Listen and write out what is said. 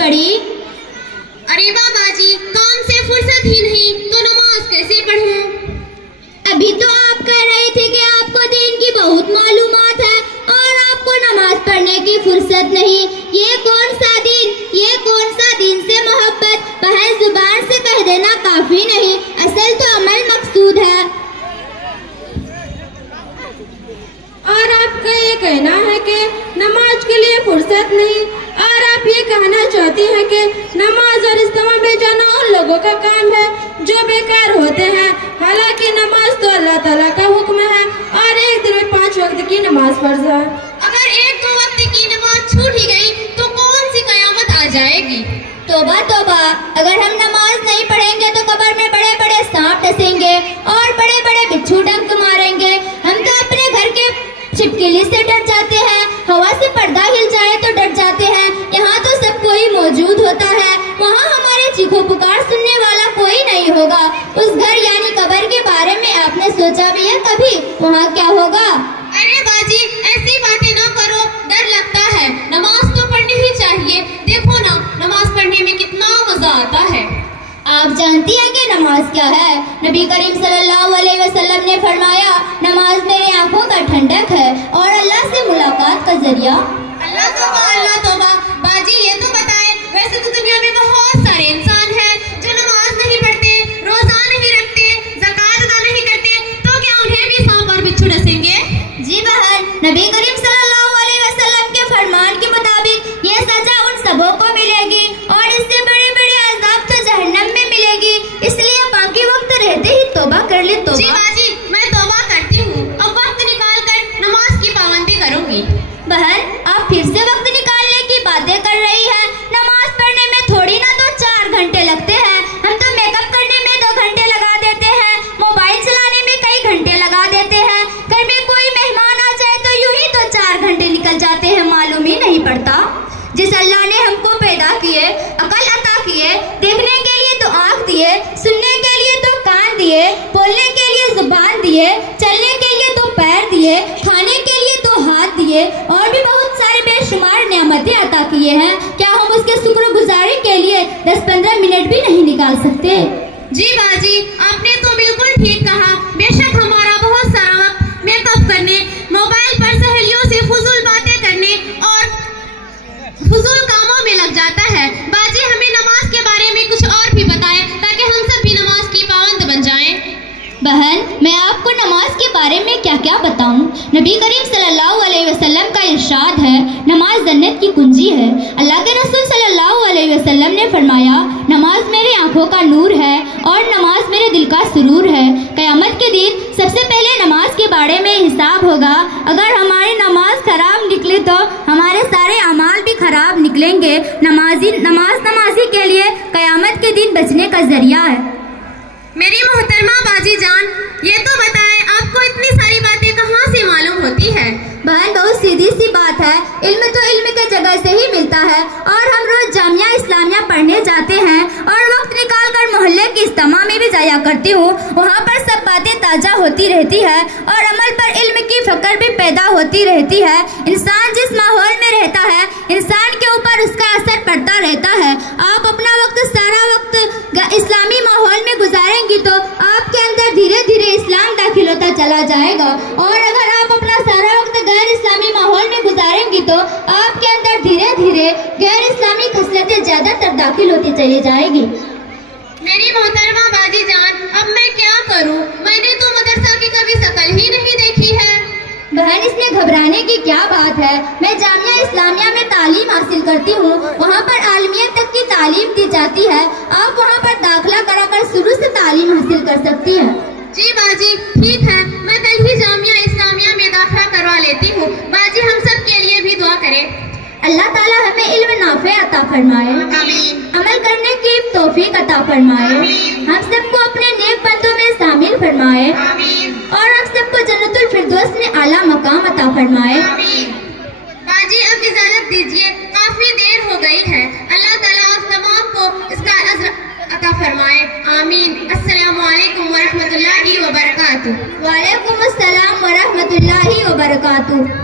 पढ़ी? अरे वाह बाजी, काम से फुर्सत ही नहीं तो नमाज कैसे पढ़ूं? अभी तो आप कह रहे थे कि आपको दीन की बहुत मालूमात है और आपको नमाज पढ़ने की फुर्सत नहीं। ये कौन सा दीन से मोहब्बत महज जुबान से कह देना काफी नहीं, असल तो अमल मकसूद है। और आपका ये कहना है कि नमाज के लिए फुर्सत नहीं, और आप ये कहना चाहती हैं कि नमाज और इज्तिमा में जाना उन लोगों का काम है जो बेकार होते हैं। हालांकि नमाज तो अल्लाह ताला का हुक्म है और एक दिन में 5 वक्त की नमाज फर्ज है। अगर 1-2 वक्त की नमाज छूट ही गई तो कौन सी कयामत आ जाएगी? तौबा तौबा, अगर हम नमाज नहीं पढ़ेंगे तो कब्र में बड़े बड़े सांप डसेंगे और बड़े बड़े बिच्छू डंक मारेंगे। हम तो अपने घर के छिपकली से डर जाते हैं, हवा से पर्दा हिल जाए तो डर जाते हैं। यहाँ तो सब कोई मौजूद होता है, वहाँ हमारे चीखों पुकार सुनने वाला कोई नहीं होगा। उस घर यानी कब्र के बारे में आपने सोचा भी है कभी, वहाँ क्या होगा? अरे बाजी, ऐसी बातें ना करो, डर लगता है। नमाज तो पढ़नी ही चाहिए। देखो ना, नमाज पढ़ने में कितना मजा आता है। आप जानती हैं कि नमाज क्या है? नबी करीम सल्लल्लाहु अलैहि वसल्लम ने फरमाया, नमाज मेरे आंखों का ठंडक है और अल्लाह से मुलाकात का जरिया। अल्लाह तौबा। बाजी ये तो बताएं, वैसे तो दुनिया में बहुत सारे इंसान हैं जो नमाज नहीं पढ़ते, रोजा नहीं रखते, ज़कात अदा नहीं करते, तो क्या उन्हें भी सांप और बिच्छू डसेंगे? जी बहन, नबी करीम सल्लल्लाहु अलैहि वसल्लम के फरमान के मुताबिक ये सजा उन सबों को मिलेगी और इससे बड़े बड़े अज़ाब तो जहन्नम में मिलेगी। इसलिए बाकी वक्त रहते ही तौबा कर ले। तौबा। जी बाजी, मैं तौबा करती हूँ। अब वक्त निकाल कर नमाज की पाबंदी करूँगी। बहन, आप फिर से वक्त निकालने की बातें कर रही हैं। नमाज पढ़ने में थोड़ी ना तो 4 घंटे लगते हैं, हम तो मेकअप करने में 2 घंटे लगा देते हैं, मोबाइल चलाने में कई घंटे लगा देते हैं। घर में कोई मेहमान आ जाए तो यूं ही तो 4 घंटे निकल जाते हैं, मालूम ही नहीं पड़ता। जिस अल्लाह ने हमको पैदा किए, अकल अता किए, देखने के लिए तो आँख दिए, सुनने के लिए तो कान दिए, बोलने के लिए जुबान दिए, चलने के लिए तो पैर दिए, खाने के लिए तो हाथ दिए और भी बहुत सारे बेशुमार नियामतें अता किए हैं, क्या हम उसके शुक्रगुजारी के लिए 10-15 मिनट भी नहीं निकाल सकते? जी बाजी, आपने तो बिल्कुल ठीक कहा। बेशक हमारा बहुत सारा वक्त मेकअप करने, मोबाइल पर सहेलियों से फुजूल बातें करने और फुजूल कामों में लग जाता है। बाजी हमें नमाज के बारे में कुछ और भी बताएं ताकि हम सब भी नमाज की पाबंद बन जाएं। बहन, मैं आपको नमाज के बारे में क्या क्या बताऊं। नबी करीम सल्लल्लाहु अलैहि वसल्लम का इरशाद है, नमाज जन्नत की कुंजी है। अल्लाह के रसूल सल्लल्लाहु अलैहि वसल्लम ने फरमाया, नमाज मेरी आंखों का नूर है और नमाज मेरे दिल का सुरूर है। क़यामत के दिन सबसे पहले नमाज के बारे में हिसाब होगा। अगर हमारी नमाज खराब निकले तो हमारे सारे अमाल भी खराब निकलेंगे। नमाजी के लिए क़यामत के दिन बचने का जरिया है। मेरी मोहतरमा बाजी जान, ये तो बताएं, आपको इतनी सारी बातें कहाँ से मालूम होती है? बहन, बहुत सीधी सी बात है, इल्म तो इल्म के जगह से ही मिलता है और हम रोज जामिया इस्लामिया पढ़ने जाते हैं और वक्त निकाल कर मोहल्ले की इज्तिमा में भी जाया करती हूँ। वहाँ पर सब बातें ताज़ा होती रहती है और अमल पर इल्म की फ़क्र भी पैदा होती रहती है। इंसान जिस माहौल में रहता है, इंसान के ऊपर उसका असर पड़ता रहता है। आप अपना सारा वक्त इस्लामी माहौल में गुजारेंगी तो आपके अंदर धीरे धीरे इस्लाम दाखिल होता चला जाएगा, और अगर आप अपना सारा वक्त गैर इस्लामी माहौल में गुजारेंगी तो आपके अंदर धीरे धीरे गैर इस्लामी खसलतें ज्यादातर दाखिल होती चली जाएगी। मेरी मोहतरमा बाजी जान, अब मैं क्या करूं? मैंने तो मदरसा की कभी शक्ल ही नहीं देखी है। बहन, इसमें घबराने की क्या बात है? मैं जामिया इस्लामिया में तालीम हासिल करती हूँ, वहाँ पर आलमियत तक की तालीम दी जाती है। आप वहाँ पर दाखिला कराकर शुरू से तालीम हासिल कर सकती हैं। जी बाजी, ठीक है, मैं कल ही जामिया इस्लामिया में दाखिला करवा लेती हूँ। बाजी हम सब के लिए भी दुआ करें। अल्लाह ताला हमें इल्म नाफे अता फरमाए, अमल करने की तौफीक अता फरमाए, हम सबको अपने नेक बंदों में शामिल फरमाए और हम सबको जन्नतुल फिरदौस में आला मकाम अता फरमाए। बाजी अब इजाजत दीजिए, काफी देर हो गई है। अल्लाह ताला आप तमाम को इसका अजर अता फरमाए। आमीन। अस्सलामु अलैकुम व रहमतुल्लाहि व बरकातुहू। वालेकुम अस्सलाम व रहमतुल्लाहि व बरकातुहू।